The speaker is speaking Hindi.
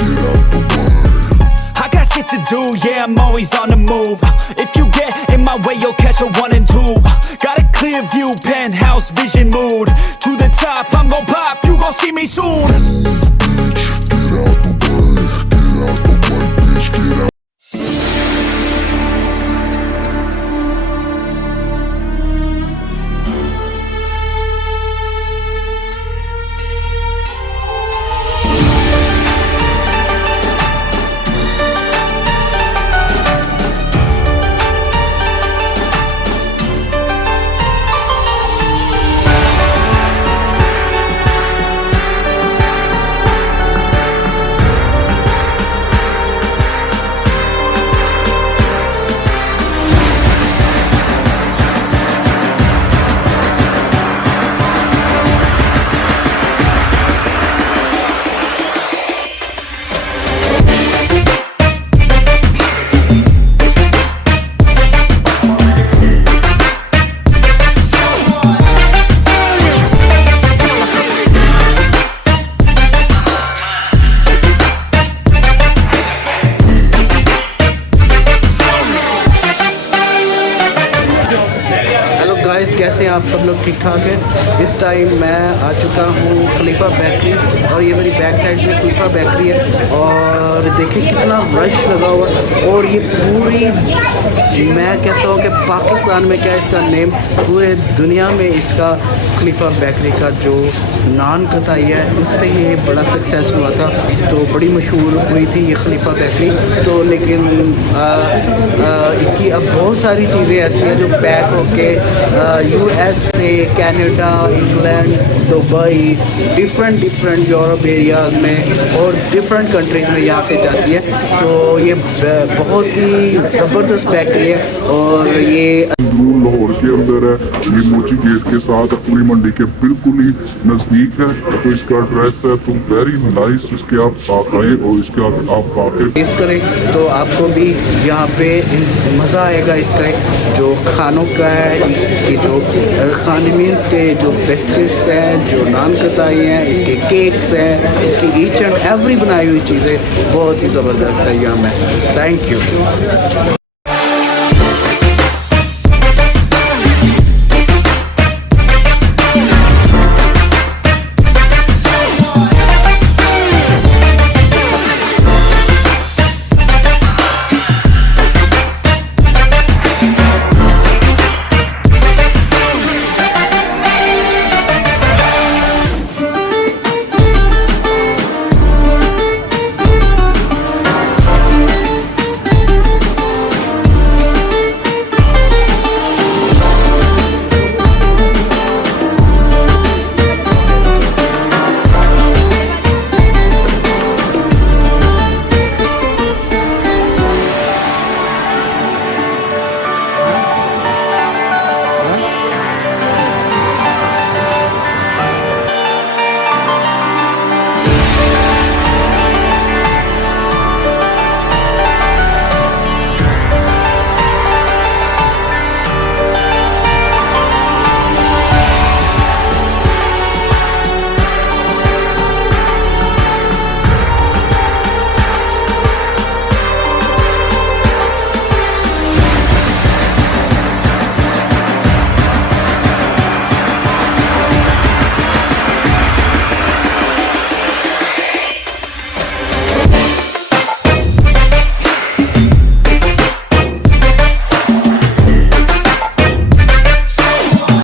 I got shit to do, yeah, I'm always on the move. If you get in my way, you'll catch a 1 and 2. Got a clear view, penthouse vision mood. To the top, I'm gon' pop, you gon' see me soon. कैसे हैं आप सब लोग? ठीक ठाक हैं। इस टाइम मैं आ चुका हूँ खलीफा बेकरी, और ये मेरी बैक साइड में खलीफा बेकरी है। और देखिए कितना रश लगा हुआ है। और ये पूरी, मैं कहता हूँ कि पाकिस्तान में क्या इसका नेम, पूरे दुनिया में इसका खलीफा बेकरी का जो नान खताई है उससे ये बड़ा सक्सेस हुआ था। तो बड़ी मशहूर हुई थी ये खलीफा बेकरी। तो लेकिन इसकी अब बहुत सारी चीज़ें ऐसी हैं जो पैक होके USA, Canada, England, Dubai, different Europe areas में और डिफरेंट कंट्रीज़ में यहाँ से जाती है। तो ये बहुत ही ज़बरदस्त बेकरी है। और ये लाहौर के अंदर है, ये मोची गेट के साथ पूरी मंडी के बिल्कुल ही नज़दीक है। तो इसका एड्रेस है, तो वेरी नाइस। इसके आप साथ आए और इसके आप आके टेस्ट करें तो आपको भी यहाँ पे मज़ा आएगा। इसका जो खानों का है, इसकी जो खाने में के जो बिस्किट्स हैं, जो नान खताई हैं, इसके केक्स हैं, इसकी ईच एंड एवरी बनाई हुई चीज़ें बहुत ही ज़बरदस्त है यहाँ में। Thank you.